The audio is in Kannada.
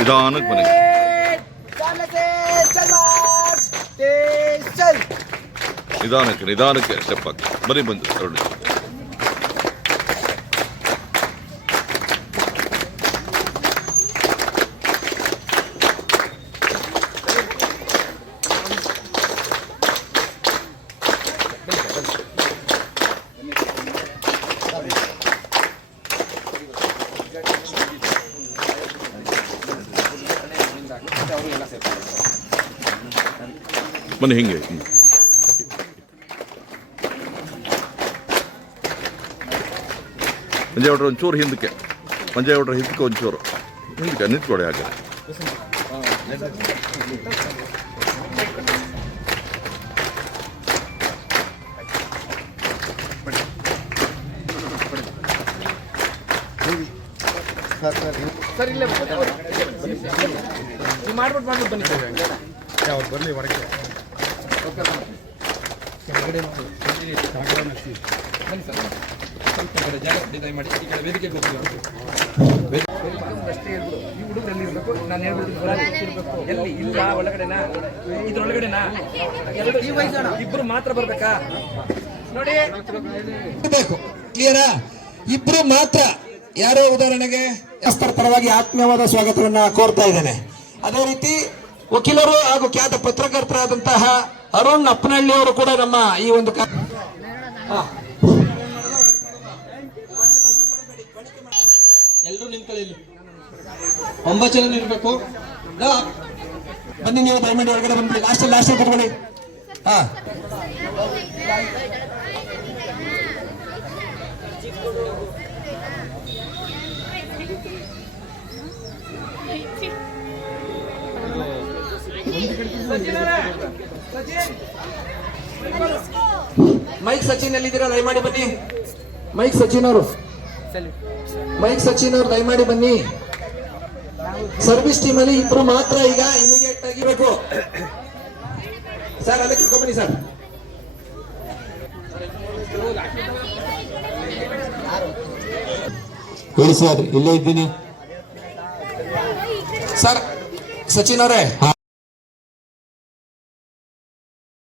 ನಿಧಾನಕ್ಕೆ ಬನ್ನಿ. ನಿಧಾನಕ್ಕೆ ಸ್ಟೆಪ್ ಹಾಕಿ ಬರೀ ಬಂದು ಹೊರಡಿ. ಬನ್ನಿ ಹಿಂಗೆ ಮಂಜೆ ಹೊಡ್ರೆ ಒಂಚೂರು ಹಿಂದಕ್ಕೆ, ಮಂಜೆ ಹೊಡ್ರೆ ಹಿಂದಕ್ಕೆ ಒಂಚೂರು ಹಿಂದಕ್ಕೆ ನಿಂತ್ಕೊಡಿ. ಹಾಗೆ ಸರ್ ಇಲ್ಲೇ ಮಾಡ್ಬಿಟ್ಟು ಬನ್ನಿ ಯಾವ್ದು ಬರಲಿ ಹೊರಗೆ ಬನ್ನಿ ಸರ್. ಸ್ವಲ್ಪ ಕಡೆ ಜಾಗ ದಯಮಾಡಿ ಈ ಕಡೆ ವೇದಿಕೆಗೆ ಅಷ್ಟೇ ಹೇಳ್ಬಿಡು. ಈ ಹುಡುಗರು ಎಲ್ಲಿ ಇರಬೇಕು, ನಾನು ಹೇಳ್ಬಿಟ್ಟು ಎಲ್ಲಿ ಇಲ್ಲ ಒಳಗಡೆನಾ ಇದ್ರೊಳಗಡೆನಾ ಇಬ್ರು ಮಾತ್ರ ಬರ್ಬೇಕಾ ನೋಡಿ ಕ್ಲಿಯರಾ? ಇಬ್ರು ಮಾತ್ರ. ಯಾರೋ ಉದಾಹರಣೆಗೆ ಪರವಾಗಿ ಆತ್ಮೀಯವಾದ ಸ್ವಾಗತವನ್ನ ಕೋರ್ತಾ ಇದ್ದೇನೆ. ಅದೇ ರೀತಿ ವಕೀಲರು ಹಾಗೂ ಖ್ಯಾತ ಪತ್ರಕರ್ತರಾದಂತಹ ಅರುಣ್ ಅಪ್ಪನಹಳ್ಳಿ ಅವರು ಕೂಡ ನಮ್ಮ ಈ ಒಂದು ಎಲ್ಲರೂ ನಿಂತ್ಕೊಳ್ಳಿ. 9 ಜನ ಇರ್ಬೇಕು. ಬನ್ನಿ ನೀವು ದಯಮಾಡಿ ಹೊರಗಡೆ ಬಂದ್ಬಿಡಿ. ಲಾಸ್ಟ್ ಕೂತ್ಕೊಳ್ಳಿ. ಹಾ ಮೈಕ್ ಸಚಿನ್ ಎಲ್ಲಿದ್ದೀರಾ? ದಯಮಾಡಿ ಬನ್ನಿ. ಮೈಕ್ ಸಚಿನ್ ಅವರು ದಯಮಾಡಿ ಬನ್ನಿ. ಸರ್ವಿಸ್ ಟೀಮ್ ಅಲ್ಲಿ ಇಬ್ರು ಮಾತ್ರ ಈಗ ಇಮಿಡಿಯೇಟ್ ಆಗಿರ್ಬೇಕು ಸರ್. ಅದಕ್ಕೆ ಬನ್ನಿ ಸರ್. ಹೇಳಿ ಸರ್, ಇಲ್ಲೇ ಇದ್ದೀನಿ ಸರ್. ಸಚಿನ್ ಅವರೇ